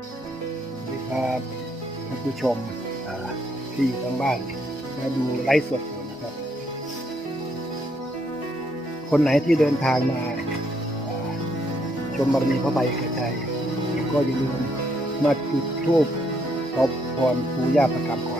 สวัสดีครับท่านผู้ชมที่อยู่ทางบ้านมาดูไลฟ์สดอยู่นะครับ คนไหนที่เดินทางมาชมบารมีพระใบกระชัยก็อย่าลืมมาจุดธูปขอพรปู่ย่าประกรรมก่อน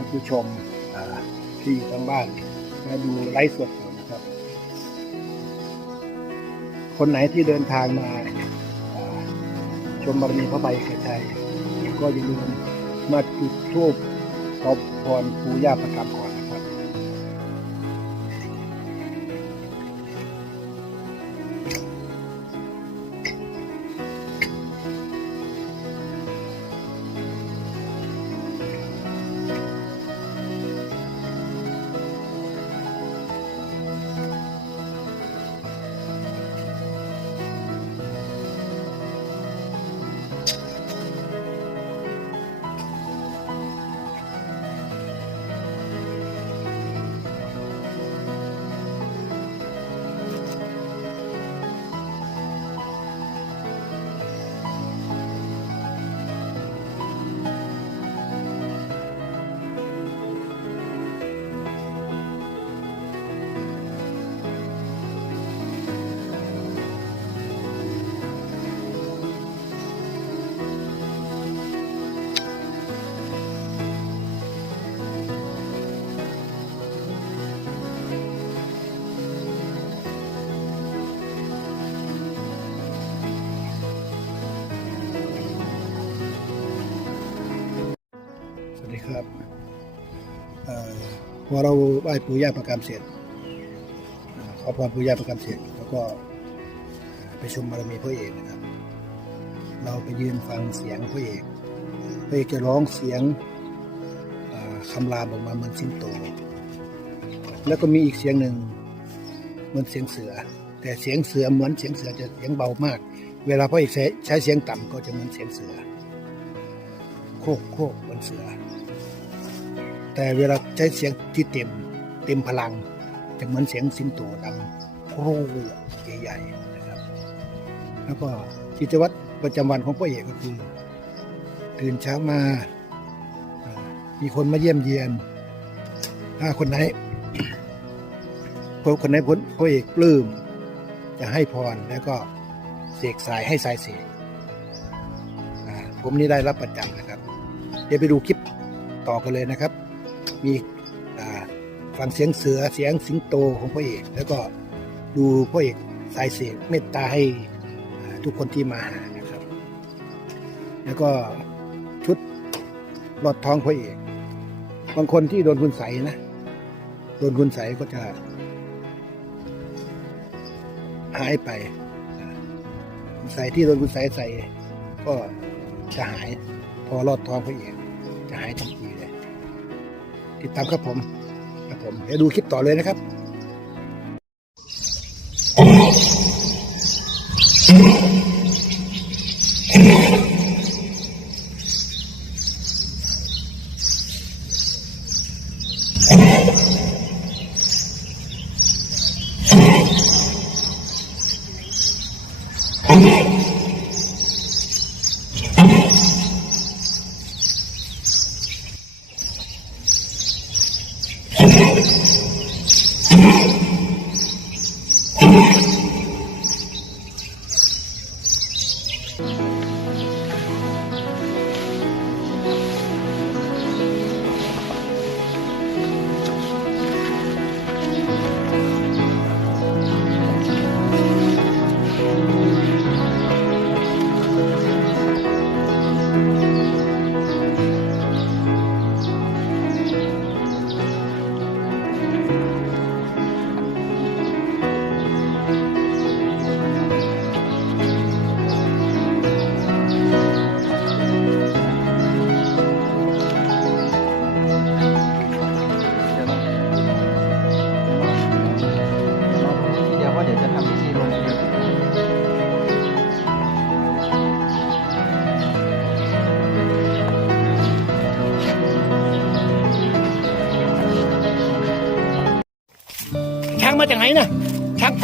ท่านผู้ชมที่อยู่ทางบ้านมาดูไลฟ์สดนะครับ คนไหนที่เดินทางมาชมบารมีพระใบกระชัย ก็อย่าลืมมาจุดธูปขอพรปู่ย่าประกับก่อน พอเราไหว้ปู่ย่าประกรรมเสร็จเอ่อขอพรปู่ย่าประกรรมเสร็จแล้วก็ไปชมบารมีพระเอกนะครับ เราไปยืนฟังเสียงพระเอกพระเอกจะร้องเสียงคำรามออกมาเหมือนสิงโต แล้วก็มีอีกเสียงหนึ่งเหมือนเสียงเสือ แต่เสียงเสือเหมือนเสียงเสือจะเสียงเบามาก เวลาพระเอกใช้ใช้เสียงต่ำก็จะเหมือนเสียงเสือ โคกโคกเหมือนเสือ แต่เวลาใช้เสียงที่เต็มเต็มพลัง จะเหมือนเสียงสิงโตดังโครใหญ่ๆนะครับ แล้วก็กิจวัตรประจำวันของพ่อเอกก็คือ ตื่นเช้ามา มีคนมาเยี่ยมเยียนถ้าคนไหนพอคนไหนพ้นพ่อเอกปลื้มจะให้พรแล้วก็เสกสายให้สายเสกผมนี่ได้รับประจำนะครับ เดี๋ยวไปดูคลิปต่อกันเลยนะครับ มีอ่าฟังเสียงเสือเสียงสิงโตของพ่อเอก แล้วก็ดูพ่อเอกสายเสกเมตตาให้ทุกคนที่มาหานะครับ แล้วก็ชุดรอดทองพ่อเอกบางคนที่โดนคุณใสนะโดนคุณใสก็จะ หายไปคุณใสยที่โดนคุณใสใส่ก็จะหาย พอรอดทองพระเอกจะหายทันที ติดตามครับผมครับผมเดี๋ยวดูคลิปต่อเลยนะครับ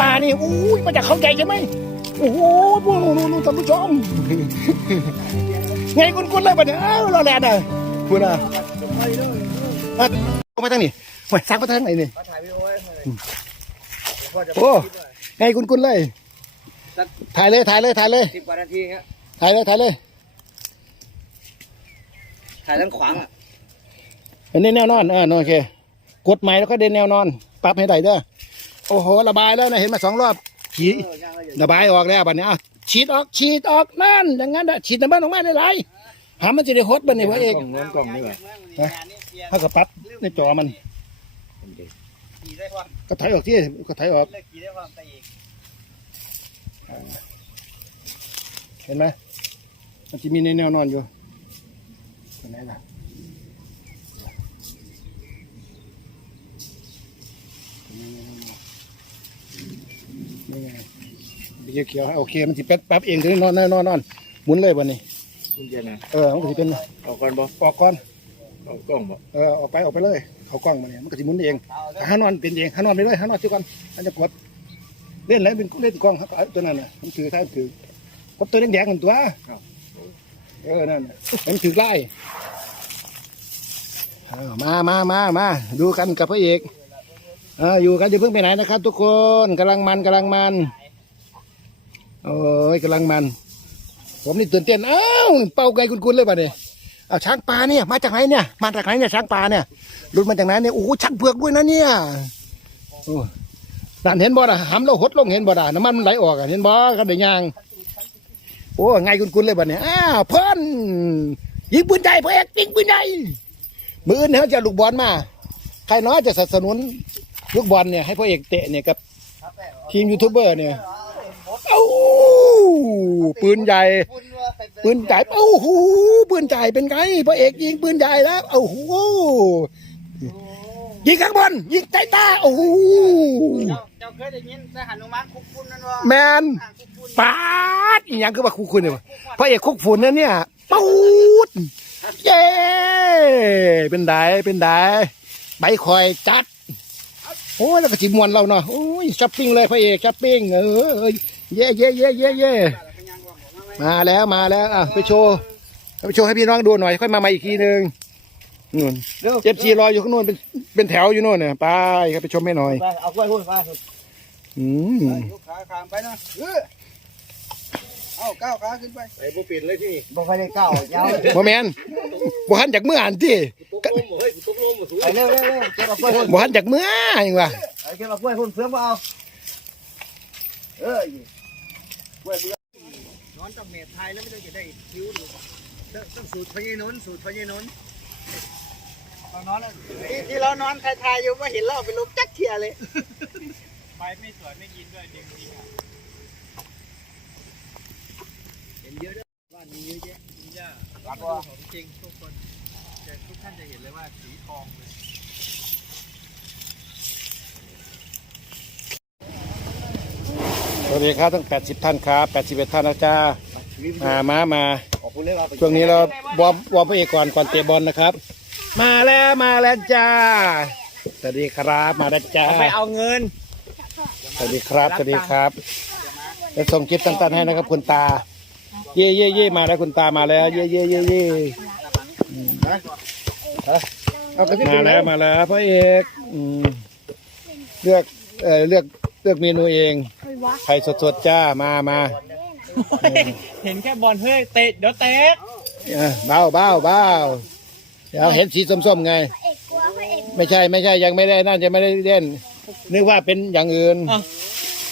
ป่านี่อู้ยมาจากเขาใหญ่ใช่ไหมโอ้โหพวกนู้นๆๆท่านผู้ชมไงคุณคุณเลยปะเนี่ยอ้าวรอแลนด์อะคุณอะเอ้ยเอามาทางนี้โอ้ยช้างมาทางไหนนี่มาถ่ายวิดีโอไว้เลยพ่อจะโอ้ไงคุณคุณเลยถ่ายเลยถ่ายเลยถ่ายเลยสิบกว่านาทีครับถ่ายเลยถ่ายเลยถ่ายทั้งขวางอะอันนี้แนวนอนเออโอเคกดใหม่แล้วก็เดินแนวนอน ปรับให้ได้เด้อ โอ้โหระบายแล้วนะเห็นมาสองรอบฉีดระบายออกแล้วบัดนี้อะฉีดออกฉีดออกนั่นอย่างนั้นนะฉีดน้ำมันออกมาได้ไรหามันจะได้ฮดบัดนี้พระเอกกล่องน้นกล่องนี่แหละเท่ากับปัดในจอมันขี่ได้ความก็ถ่ายออกที่ก็ถ่ายออกเลิกขี่ได้ความไปอีกเห็นไหมมันจะมีในแนวนอนอยู่เห็นไหนล่ะนี่ไงสี เขียวๆโอเคมันสิเป็ดปั๊บเองถึงนอนนอนนอนนอนหมุนเลยวันนี้คุณเจนะเออมันก็สิเป็นเอาก่อนบ่ออกก่อนเอากล้องบ่เออออกไปออกไปเลยเขากล้องมาเนี่ยมันก็สิหมุนเองห้านอนเป็นเองห้านอนไปเลยห้านอนเจ้าก่อนอันจะกดเล่นอะไรเป็นเล่นกล้องครับเอาตัวนั้นน่ะมันถือท้ายถือกบตัวแดงๆเหมือนตัวเออนั่นน่ะมันถือไล่เอามามามามาดูกันกับพระเอกเอออยู่กันอย่าเพิ่งไปไหนนะครับ ทุกคนกำลังมันกำลังมัน โอ้ยกำลังมัน ผมนี่ตื่นเต้นอ้าวเป่าไกลคุณๆเลยป่ะเนี่ยเอาช้างป่าเนี่ยมาจากไหนเนี่ยมาจากไหนเนี่ยช้างป่าเนี่ยรุดมาจากไหนเนี่ยโอ้โหช้างเผือกด้วยนะเนี่ยโอ้นั่นเห็นบ่ล่ะหำเราหดลงเห็นบ่ล่ะน้ำมันมันไหลออกอะเห็นบ่กันเดี๋ยวยางโอ้ไงคุณคุณเลยบัดเนี่ยอ้าวเพิ่นยิงปืนใหญ่พระเอกยิงปืนใหญ่มืออื่นเขาจะลูกบอลมา ใครน้อยจะสนับสนุนลูกบอลเนี่ยให้พระเอกเตะเนี่ยกับทีมยูทูบเบอร์เนี่ย เอ้าปืนใหญ่ ปืนใหญ่เอ้าหูปืนใหญ่เป็นไงพระเอกยิงปืนใหญ่แล้วเอ้าหูยิงข้างบนยิงใต้ตาโอ้โหเจ้าเคยได้ยินแต่หนุมานคุกคุณนั่นว่าแมนคุกคุณปาดอีหยังคือว่าคุกคุณเนี่ยวะพระเอกคุกฝุ่นนั่นเนี่ยปูดเย้เป็นไดเป็นไดใบคอยจัดโอ้ยแล้วก็จิมวนเราเนาะโอ้ยช้อปปิ้งเลยพระเอกช้อปปิ้งเออ เออเย่เย่เย่เย่เย่มาแล้วมาแล้วอะไปโชว์ไปโชว์ให้พี่น้องดูหน่อย ค่อยมาใหม่อีกทีหนึ่งนู่นเจ็บซีรออยู่ข้างนู้นเป็นเป็นแถวอยู่นู่นเนี่ยไปครับไปชมให้หน่อยไปเอากล้วยหุ่นมาอืมยกขาขามไปนะเออเอาก้าวขาขึ้นไปไปบ่ปิดเลยที่นี่บ่ค่อยได้ก้าวยาวบ่แมนบ่หันจากเมื่ออ่านที่ตกลมเฮ้ยตกลมมาสูไปเร็วเร็วเร็วเก็บเอากล้วยหุ่นบ่หันจากเมื่ออย่างว่าไปเก็บเอากล้วยหุ่นเพื่อนบ่เอาเอ้ย กล้วยเบื่อนอนต้องเมทไทยแล้วไม่ต้องจะได้คิ้วดูต้องสูตรพญานนท์สูตรพญานนท์ตอนนอนแล้วที่ที่เรานอนทายๆอยู่ว่าเห็นเราไปลบจักเทียเลยไปไม่สวยไม่กินด้วยจริงๆอะเห็นเยอะด้วยบ้านมีเยอะแยะคุณย่าครับมาดูของจริงทุกคนแต่ทุกท่านจะเห็นเลยว่าสีทองเลย สวัสดีครับทั้ง 80 ท่านครับ81 ท่านนะจ๊ะมามามาขอบคุณเลยว่าไปช่วงนี้เราวอร์มวอร์มพระเอกก่อนก่อนเตะบอลนะครับ มาแล้วมาแล้วจ้าสวัสดีครับมาแล้วจ้าไปเอาเงิน สวัสดีครับสวัสดีครับจะส่งคลิปสั้นๆให้นะครับ คุณตา เย่เย่เย่มาแล้วคุณตามาแล้ว เย่เย่เย่เย่อืมมาแล้วมาแล้วพระเอกอืมเลือกเออเลือกเลือกเมนูเองใคร วะไข่สดๆจ้ามามาเห็นแค่บอลเฮ้ยเตะเดี๋ยวเตะเออเบาเบาเบาเดี๋ยวเห็นสีส้มๆไง พระเอกกลัวพระเอกไม่ใช่ไม่ใช่ยังไม่ได้น่าจะไม่ได้เล่น นึกว่าเป็นอย่างอื่นอ้าว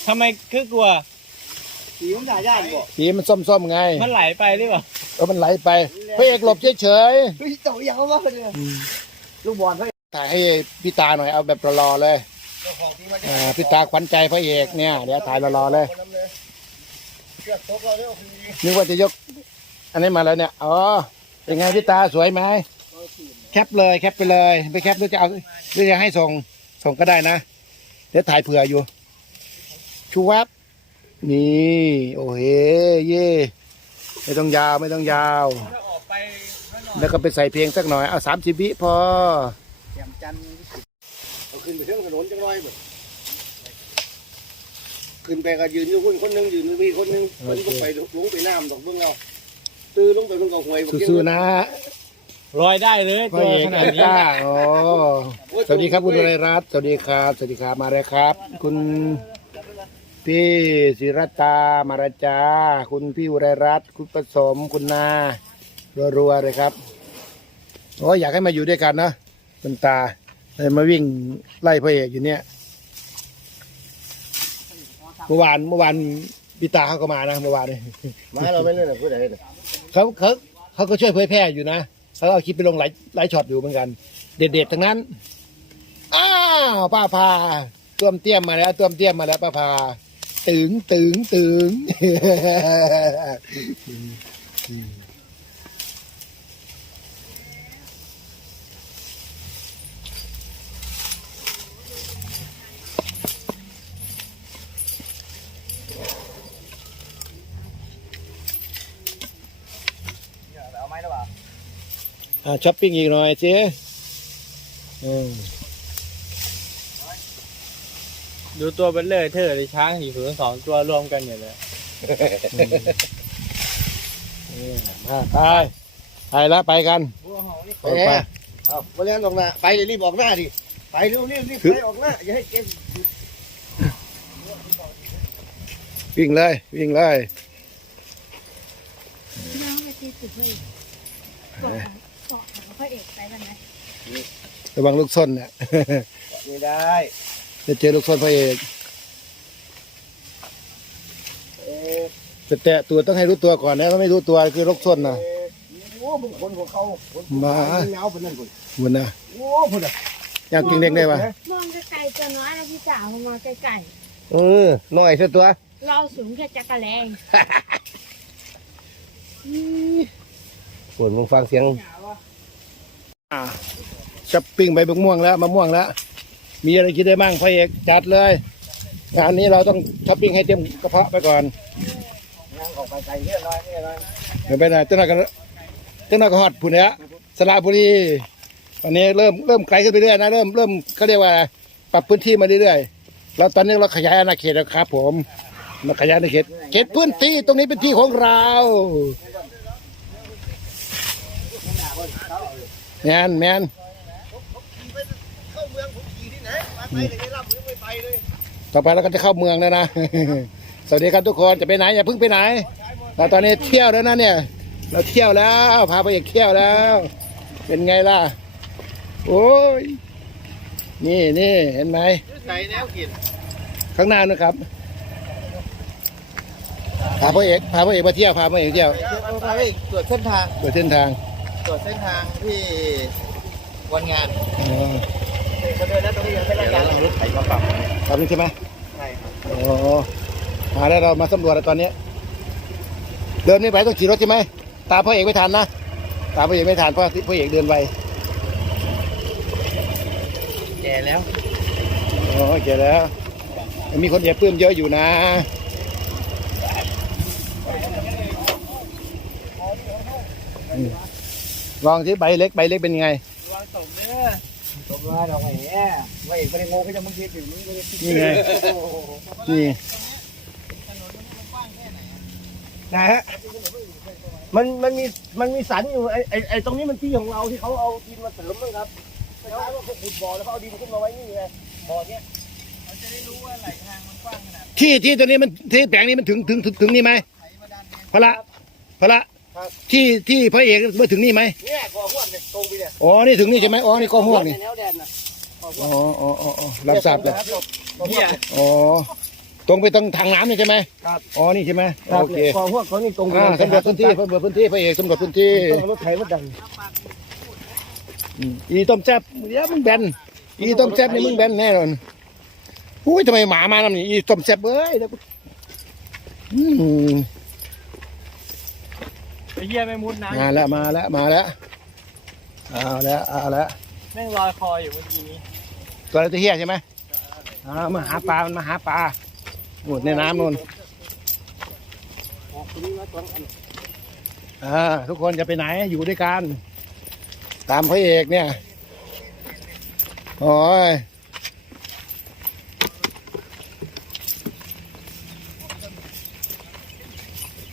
ทำไมคือกลัวสีมันด่าญาติบ่สีมันส้มๆไงมันไหลไปหรือเปล่าเออมันไหลไปพระเอกหลบเฉยเฮ้ยเต่าอย่างเขาว่าเนี่ยลูกบอลเฮ้ยๆถ่ายให้พี่ตาหน่อยเอาแบบรอๆเลยเจ้าข องที่มาอ่าพี่ตาขวัญใจพระเอกเนี่ยเดี๋ยวถ่ายรอๆเลยคนนั้นเลยเกือบตกเราเนี่ยคือนึกว่าจะยก อันนี้มาแล้วเนี่ยอ๋อเป็นไงพี่ตาสวยไหมแคปเลยแคปไปเลยไปแคปหรือจะเอาหรือจะให้ส่งส่งก็ได้นะเดี๋ยวถ่ายเผื่ออยู่ชูวับนี่โอ้เฮเย่ไม่ต้องยาวไม่ต้องยาวถ้าออกไปข้างนอกแล้วก็ไปใส่เพลงสักหน่อยเอาสามสิบวิพอแจ่มจันทร์เอา ขึ้นไปเที่ยงถนนจังไรบ่ขึ้นไปก็ยืนอยู่คนคนหนึงยืนมีคนหนึงคนก็ไปลงไปน้ำดอกเบื้องเราตื้อลงไปเบื้องเกาหวยสู้ๆนะลอยได้เลยพ่อตัวเอกขนาดเอนี้ต้าโอ้สวัสดีครับคุณวรยรัตน์สวัสดีครับสวัสดีครับมาเลยครับ คุณพี่ศิรตามาราจา คุณพี่วรยรัตน์คุณผสมคุณนารัวๆเลยครับโอ้ยอยากให้มาอยู่ด้วยกันนะคุณตา เลยมาวิ่งไล่พระเอกอยู่เนี่ยเมื่อวานเมื่อวานพี่ตาเขาก็มานะเมื่อวานนี้มาเราไม่เล่นหรอกผู้ใดเนี่ยเขาเขาเขาก็ช่วยเผยแพร่อยู่นะเขาเอาคลิปไปลงหลายหลายช็อตอยู่เหมือนกัน เด็ดๆทั้งนั้น อ้าวป้าพาต้วมเตี้ยมมาแล้วต้วมเตี้ยมมาแล้วป้าพาตึงตึงตึง เอาไม้แล้วเปล่า อ่าช้อปปิ้งอีกหน่อยเจ๊อืมดูตัวเบลเลอร์เธอเลยช้างสี่ศูนย์สองตัวรวมกันอยู่เลยมาไปไปแล้วไปกันไปแน่เอามาเล่นออกหน้าไปเลยรีบออกหน้าดิไปเร็วรีบรีบไปออกหน้าอย่าให้เกมวิ่งเลยวิ่งเลย พระเอกไปกันไหมระวังลูกส้นเนี่ย ไม่ได้จะเจอลูกส้นพระเอกเอ๊ะจะแตะตัวต้องให้รู้ตัวก่อนนะถ้าไม่รู้ตัวคือลูกส้นนะโอ้มึงคนของเขาคนมาเงาเป็นนั่นคนมันนะโอ้พุ่นอะอยากกินเล็กได้ปะมองไกลๆตัวน้อยนะพี่จ๋ามองไกลเออหน่อยสักตัวๆเราสูงแค่จักรแลง ปวดมึงฟังเสียงอ่า ช้อปปิ้งใบมะม่วงแล้วมะม่วงแล้ว มีอะไรกินได้บ้างพระเอกจัดเลย งานนี้เราต้องช้อปปิ้งให้เต็มกระเพาะไปก่อนนั่งออกไปไกลเยอะน้อยเนี่ยน้อยเดี๋ยวไปไหนเจ้าหน้าก็เจ้าหน้าก็ฮอดผู้เนี้ยสระบุรีตอนนี้เริ่มเริ่มไกลขึ้นไปเรื่อยนะเริ่มเริ่มเขาเรียกว่าปรับพื้นที่มาเรื่อยๆแล้วตอนนี้เราขยายอาณาเขตแล้วครับ ผมมาขยายอาณาเขตเขตพื้นที่ตรงนี้เป็นที่ของเรา แมนแมนเข้าเมืองผมขี่ที่ไหนมาไปเลยไม่รับมึงไม่ไปเลยต่อไปเราก็จะเข้าเมืองแล้วนะ สวัสดีครับทุกคนจะไปไหนอย่าเพิ่งไปไหนเราตอนนี้เที่ยวแล้วนะเนี่ย เราเที่ยวแล้วพาไปอีกเที่ยวแล้ว เป็นไงล่ะ โอ้ยนี่นี่เห็นไหมใส่แนวกินข้างหน้านะครับพาพระเอกพาพระเอกมาเที่ยวพาพระเอกเที่ยวพาไปตรวจเส้นทางเปิดเส้นทาง ตรวจเส้นทางที่วันงานอ๋อเขาเดินแล้วตรงนี้ยังไม่ได้การเอารถไถมาปรับตามนี้ใช่ไหมใช่ครับอ๋อมาแล้วเรามาสำรวจแล้วตอนนี้ เดินไม่ไหวต้องขี่รถใช่ไหมตามพระเอกไม่ทันนะตามพระเอกไม่ทันเพราะพระเอกเดินไวแก่แล้วอ๋อเจอแล้วยังมีคนเหยียบปื้มเยอะอยู่นะอืม ลองที่ใบเล็กใบเล็กเป็นไงวางตกเนื้อตบมาดอกไอ้แย่ไม่ไม่ได้โง่ก็จะมึงคิดถึงมึงไม่ได้คิดนี่ไงนี่นะฮะมันมันมีมันมีสันอยู่ไอ้ไอ้ไอ้ตรงนี้มันที่ของเราที่เขาเอาดินมาเสริมมั้งครับคล้ายๆว่าเขาขุดบ่อแล้วเขาเอาดินขึ้นมาไว้นี่ไงบ่อเนี้ยจะได้รู้ว่าไหลทางมันกว้างขนาดที่ที่ตัวนี้มันที่แปลงนี้มันถึงถึงถึงถึงนี่ไหมไหลมาด้านนี้พระ พระที่ที่พระเอกมาถึงนี่ไหมเนี่ยก่อห่วงเนี่ยตรงไปเนี่ยอ๋อนี่ถึงนี่ใช่ไหมอ๋อนี่ก็ห่วงนี่แนวแดนน่ะอ๋ออ๋ออ๋ออ๋อรับทราบเลยเนี่ยอ๋อตรงไปตรงทางน้ำนี่ใช่ไหมครับอ๋อนี่ใช่ไหมครับโอเคก่อห่วงเขานี่ตรงอ่าสำรวจพื้นที่สำรวจพื้นที่พระเอกสำรวจพื้นที่ต้องรถไถมาดันอืมอีต้มแซ่บเดี๋ยวมึงแบนอีต้มแซ่บนี่มึงแบนแน่นอนอุ้ยทำไมหมามาแล้วนี่อีต้มแซ่บเอ้ยเดี๋ยวกูอืม ไอ้เหี้ยไม่มุดน้มาแล้วมาแล้วมาแล้วเอาแล้วเอาแล้วำแม่งลอยคออยู่เมื่อกี้นี้ตัวอะไรตัวเฮียใช่ไหมอ่ามาหาปลามันมาหาปลาหมดในน้ำนู่นอ่าทุกคนจะไปไหนอยู่ด้วยกัน ตามพระเอกเนี่ยโอ้ย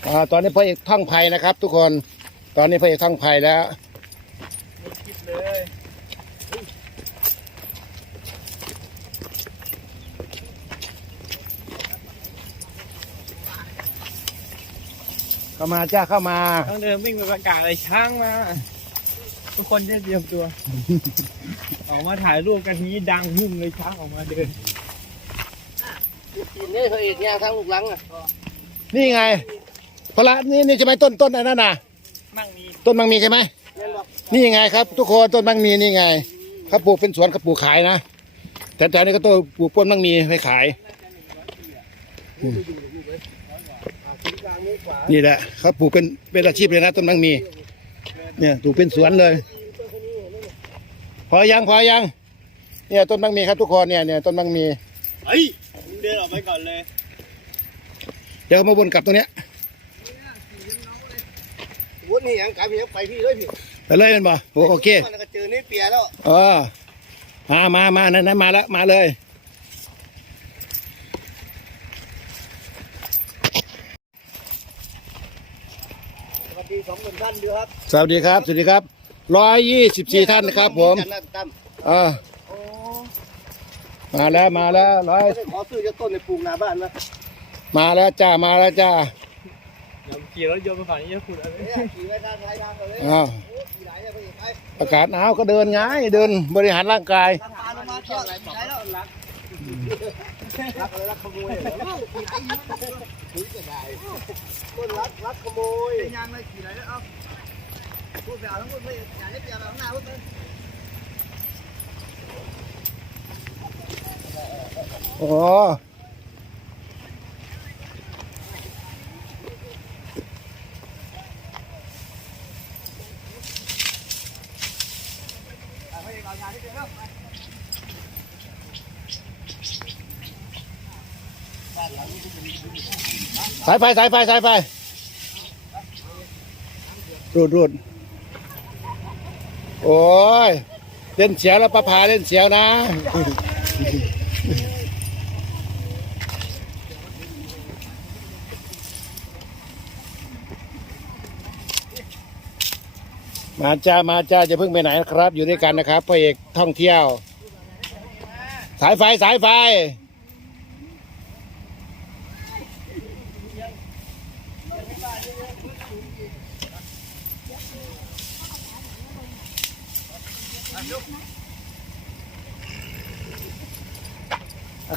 อ่าตอนนี้พระเอกท่องไพนะครับ ทุกคน ตอนนี้พระเอกท่องไพแล้วคิดเลยเข้ามาจ้าเข้ามาต้องเดินวิ่งไปประกาศอะไรช้างมา ทุกคนจะเตรียมตัว ออกมาถ่ายรูปกันนี้ดังหึ่มเลยช้างออกมาเดินกินนี่เขาเอกย่างทางลูกหลังอะนี่ไง พระนี่นี่ใช่ไหมต้นต้นอันนั้นน่ะมั่งมีต้นบางมีใช่ไหมเล่นบอกนี่ไงครับ ทุกคนต้นบางมีนี่ไงเขาปลูกเป็นสวนเขาปลูกขายนะแต่แถวนี้ก็ต้นปลูกต้นบางมีไปขายกลางนี้ขวานี่แหละเขาปลูกเป็นเป็นอาชีพเลยนะต้นบางมี เนี่ยปลูกเป็นสวนเลย พอยังพอยังเนี่ยต้นบางมีครับทุกคนเนี่ยเนี่ยต้นบางมีเฮ้ยเดินออกไปก่อนเลย เดี๋ยวเขามาวนกลับตรงเนี้ย วุ้นนี่ยังกลายเป็นยังไปพี่เลยพี่ไปเลยมันบ่โอโอเคมันก็เจอนี่เปียแล้วเออมามามานั่นนั่นมาแล้วมาเลยสวัสดีสองหนุ่มท่านด้วยครับสวัสดีครับสวัสดีครับร้อยยี่สิบสี่ท่านนะครับ ผมจันทร์ตั้มเออมาแล้วมาแล้วร้อยขอซื้อจะต้นในปลูกหน้าบ้านนะมาแล้วจ้ามาแล้วจ้า เดี๋ยวขี่รถยนต์ไปฝั่งนี้จะขุดอะไรเนี่ยขี่ไว้ทางท้ายทางเลยอ้าวขี่ไหลเลยพี่ไปอากาศหนาวก็เดินไงเดินบริหารร่างกายทางปลาลงมาเจาะไหลแล้วรักรักอะไรรักขโมยเหรอขี่ไหลคุยจะได้คนรักรักขโมยเป็นยังเลยขี่ไหลแล้วเอ้าพูดไปเอาทั้งหมดไม่อย่าให้เปียกแบบหน้าพูดไปโอ้ สายไฟสายไฟสายไฟรูดรูดโอ้ยเล่นเสียวแล้วประพาเล่นเสียวนะมาจ้ามาจ้าจะเพิ่งไปไหนนะครับ อยู่ด้วยกันนะครับพระเอกท่องเที่ยว สายไฟสายไฟ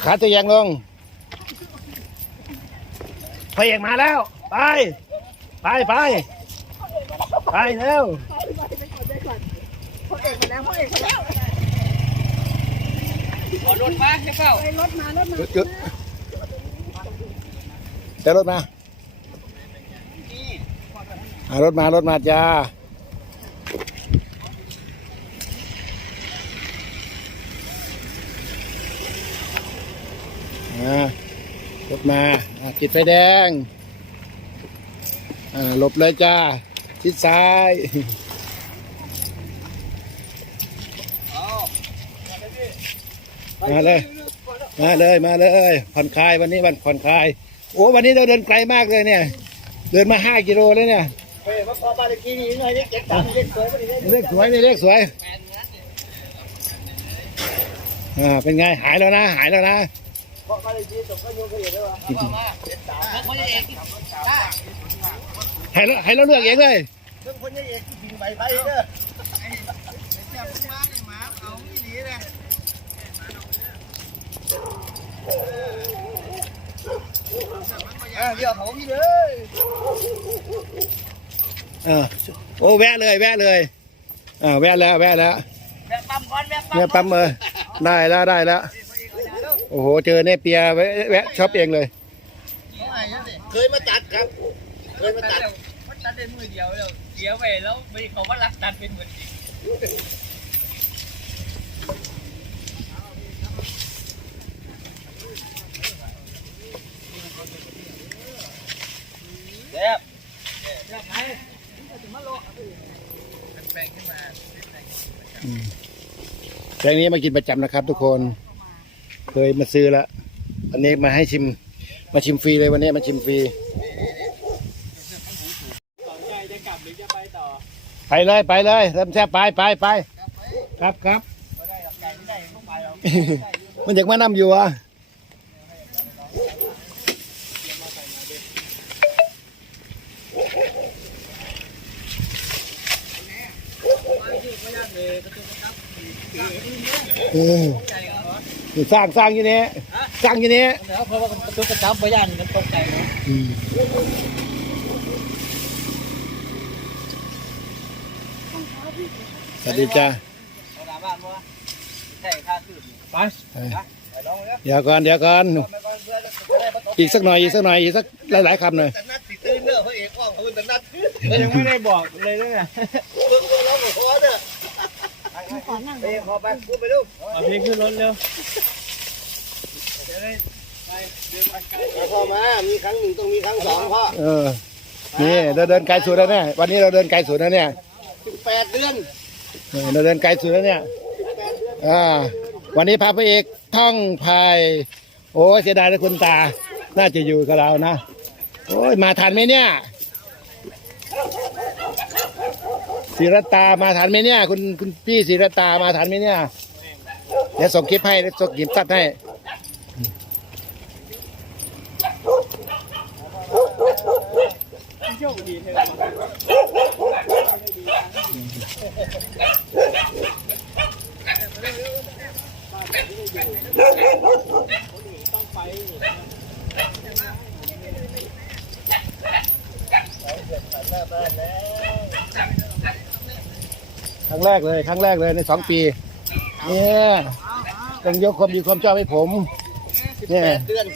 ขาจะยังลงพระเอกมาแล้ว ไป ไปไปไปเร็วพ่อเอกมาแล้วพ่อเอกมาแล้วขอรถมาใช่เปล่าไปรถมารถมาหยุดหยุดเดี๋ยวรถมาอารถมารถมาจ้า รถมาอ่าติดไฟแดงอ่าหลบเลยจ้าทิศซ้ายมาเลย มาเลยมาเลยผ่อนคลายวันนี้วันผ่อนคลาย โอ้วันนี้เราเดินไกลมากเลยเนี่ย เดินมาห้ากิโลแล้วเนี่ยเฮ้ยมาขอบ้านเลขที่นี่ยังไงเลขเจ็ดสามเลขสวยพอดีเลยเลขสวยนี่เลขสวย อ่าเป็นไงหายแล้วนะ หายแล้วนะ เพราะมาเลยที่ตกก็โยนเขาเองด้วยวะเป็นสาวเขาเองได้ให้เราให้เราเลือกเองเลยเรื่องคนนี้เองกินใบใบเด้ออ่าเดี๋ยวเขาพี่เลยเออโอ้แวะเลย แวะเลยอ่าแวะแล้ว แวะแล้วแม่ปั๊มก่อนแม่ปั๊มเนี่ยปั๊มเลยได้แล้วได้แล้วโอ้โห เจอเนี่ยเปียแวะแวะช็อปเองเลย เคยมาตัดครับ เคยมาตัดมันตัดได้มือเดียวแล้วเดียวไปแล้วไม่เขาว่ารักตัดเป็นเหมือนจริงแซ่บแซ่บไหมมันแปลงขึ้นมาแตงนี้มากินประจำนะครับทุกคน เคยมาซื้อแล้วอันนี้มาให้ชิม มาชิมฟรีเลยวันนี้มาชิมฟรีสองใจจะกลับหรือจะไปต่อไปเลยไปเลยเริ่มแซ่บไปไปไปครับครับมันอยากมานำอยู่อะเออ นี่สร้างสร้างอยู่นี่สร้างอยู่นี่แล้วเพราะว่าประตูกระจับไปย่านมันตกใจเนาะอืมสวัสดีจ้าเอาหน้าบ้านว่าใช่ค่าขึ้นไปเดี๋ยวก่อนเดี๋ยวก่อนอีกสักหน่อยอีกสักหน่อยอีกสักหลายๆคำหน่อยแต่นัดติดตื้นเด้อพระเอกอ้อมเขาเป็นแต่นัดยังไม่ได้บอกเลยนะเบิ่งตัวเราก็พอเด้อขอนั่งเอ้พอไปพูดไปลูกเอาเพลงขึ้นรถเร็ว พ่อมา มีครั้งหนึ่งต้องมีครั้งสองพ่อเออ นี่เราเดินไกลสุดแล้วเนี่ย วันนี้เราเดินไกลสุดแล้วเนี่ยสิบแปดเดือนเออเราเดินไกลสุดแล้วเนี่ยสิบแปดเดือนอ่าวันนี้พาพระเอกท่องพาย โอ้ยเสียดายนะคุณตา น่าจะอยู่กับเรานะ โอ้ยมาทันไหมเนี่ยศิรตามาทันไหมเนี่ย คุณคุณพี่ศิรตามาทันไหมเนี่ย เดี๋ยวส่งคลิปให้เดี๋ยวส่งคลิปตัดให้ โชคดีเธอต้องไปครั้งแรกเลยครั้งแรกเลยในสองปีเนี่ยต้องยกความดีความชอบให้ผมเนี่ยเดือน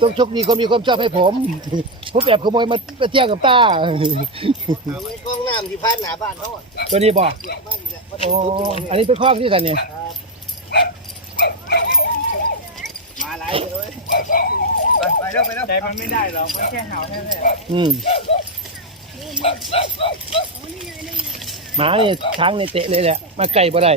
ต้องชกดีความดีความชอบให้ผม ผมแอบขโมยมามาเที่ยวกับต้าเอาไว้กล้องน้ำที่พานหน้าบ้านเขาอะตัวนี้บอกเกี่ยวบ้านนี่แหละโอ้อันนี้เป็นข้อที่กันเนี่ยมาหลายเลยไปไปเร็วไปเร็วแต่มันไม่ได้หรอกมันแค่เห่าแค่นั้นอืมหมาเนี่ยช้างเนี่ยเตะเลยแหละ มาไกลบ่ได้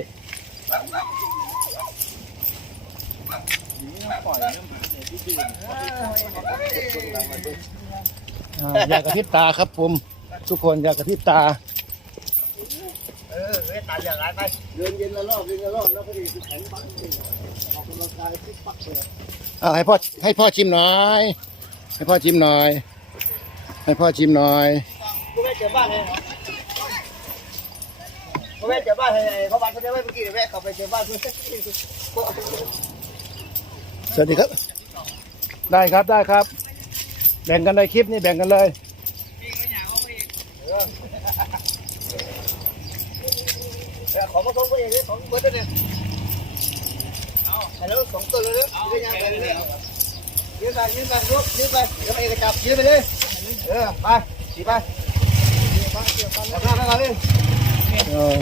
ปล่อยน้ำหมาเนี่ยที่ดื่ม อ่าอยากกระพริบตาครับ ผม ทุกคนอยากกระพริบตา เออเฮ้ยตายอย่างไรไปเดินเย็นละรอบเดินละรอบแล้วก็ดีแข็งปังออกกำลังกายฟิตปักเลยเอาให้พ่อให้พ่อชิมหน่อย ให้พ่อชิมหน่อย ให้พ่อชิมหน่อย กูแม่เจอบ้านเลยกูแม่เจอบ้านเลยเขาบ้านเขาจะไม่เมื่อกี้แม่เขาไปเจอบ้านเพื่อนสวัสดีครับ ได้ครับได้ครับ แบ่งกันเลยคลิปนี้แบ่งกันเลยขอมาส่งไปเองเลยของเบิร์ดเนี่ยเอาแล้วสองตัวเลยเนี่ยยืนไปยืนไปยืนไปลุกยืนไปเดี๋ยวไปกระจับยืนไปเลยเออไปสีไปจับหน้าไปก่อนเลยเออ